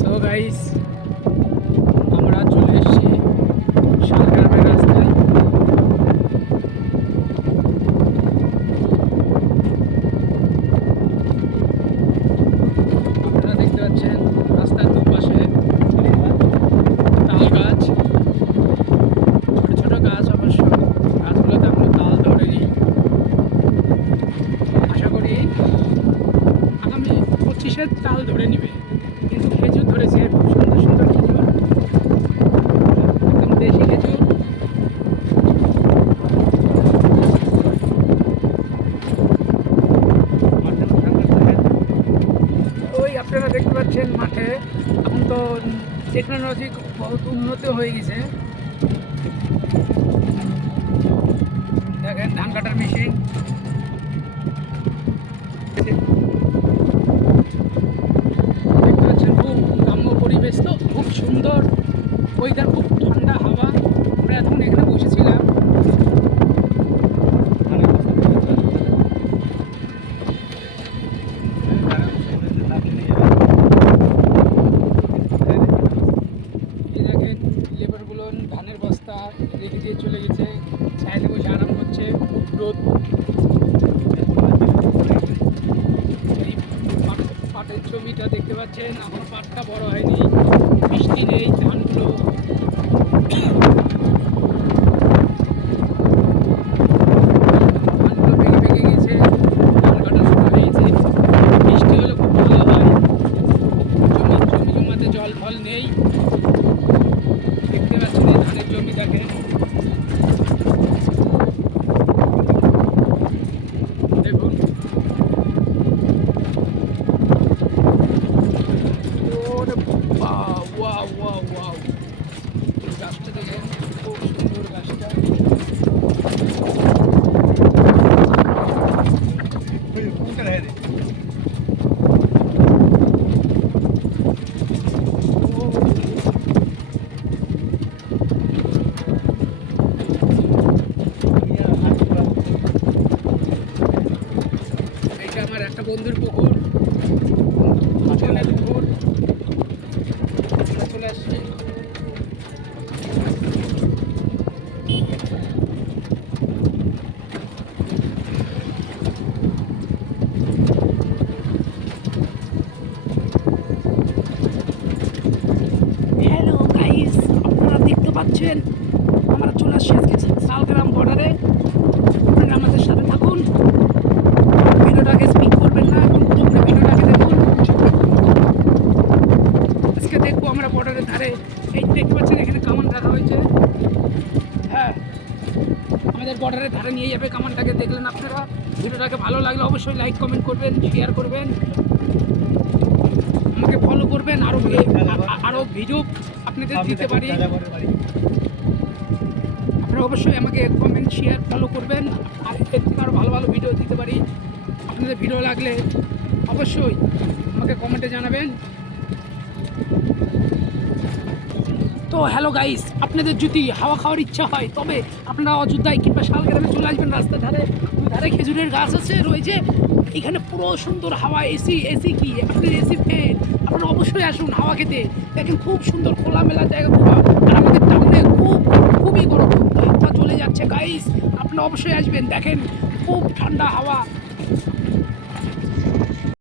So guys, আমরা চলে এসেছি শালগ্রামের রাস্তায়। আপনারা দেখতে পাচ্ছেন রাস্তার দুপাশে তাল গাছ, ছোট ছোট গাছ। অবশ্য গাছগুলোতে এখনো তাল ধরেনি। আশা করি আগামী 25-এর তাল ধরে নিবে। কিন্তু খেজুর ধরেছে, খুব সুন্দর সুন্দর খেজুর, একদম দেশি খেজুর। ওই আপনারা দেখতে পাচ্ছেন মাঠে এখন তো টেকনোলজি বহুত উন্নত হয়ে গেছে। দেখেন ধান কাটার মেশিন। দেখতে পাচ্ছেন খুব গ্রাম্য পরিবেশ, তো খুব সুন্দর ওয়েদার, খুব ঠান্ডা হাওয়া। আমরা এখন এখানে বসেছিলাম। এই দেখেন লেবারগুলো ধানের বস্তা রেখে দিয়ে চলে গেছে, ছায়াতে বসে আরাম করছে। খুব রোদ। এই পাটের জমিটা দেখতে পাচ্ছেন, এখনো পাটটা বড় হয়নি, বৃষ্টি নেই, ধানগুলো পেকে পেকে গেছে, ধান কাটা শুরু হয়েছে। বৃষ্টি হলে খুব ভালো হয়। জমি জমাতে জল ফল নেই। দেখতে পাচ্ছেন এই ধানের জমি, দেখেন দেখুন। ওরে ওয়াও ওয়াও ওয়াও ওয়াও, গাছটা দেখেন, খুব সুন্দর গাছটা। এটা আমার একটা বন্ধুর পুকুর, জলের পুকুর। আমরা চলে আসছি। হ্যালো গাইস, আপনারা দেখতে পাচ্ছেন আমরা চলে আসছি আজকে শালগ্রাম বর্ডারে। আপনারা আমাদের সাথে থাকুন, ভিডিওটাকে স্কিপ করবেন না এবং পুরো ভিডিওটাকে দেখুন। আজকে দেখবো আমরা বর্ডারের ধারে, এই দেখতে পাচ্ছেন এখানে কামান রাখা হয়েছে। হ্যাঁ, আমাদের বর্ডারের ধারে নিয়ে যাবে কামানটাকে। দেখলেন আপনারা, ভিডিওটাকে ভালো লাগলে অবশ্যই লাইক কমেন্ট করবেন, শেয়ার করবেন, আমাকে ফলো করবেন, আরও ভিডিও আপনাদের দিতে পারি। আপনারা অবশ্যই আমাকে কমেন্ট শেয়ার ফলো করবেন, আর এর থেকে আরও ভালো ভালো ভিডিও দিতে পারি। আপনাদের ভিডিও লাগলে অবশ্যই আমাকে কমেন্টে জানাবেন। তো হ্যালো গাইস, আপনাদের যদি হাওয়া খাওয়ার ইচ্ছা হয় তবে আপনারা অযোধ্যায় কিংবা শালগ্রামে চলে আসবেন। রাস্তার ধারে ধারে খেজুরের গাছ আছে রয়েছে, এখানে পুরো সুন্দর হাওয়া। এসি এসি কি আপনাদের এসি ফ্যান, আপনারা অবশ্যই আসুন হাওয়া খেতে। দেখেন খুব সুন্দর খোলামেলা জায়গা পুরো। আর আমাদের টাউনে খুবই গরম, হাওয়া চলে যাচ্ছে গাইস, আপনারা অবশ্যই আসবেন। দেখেন খুব ঠান্ডা হাওয়া।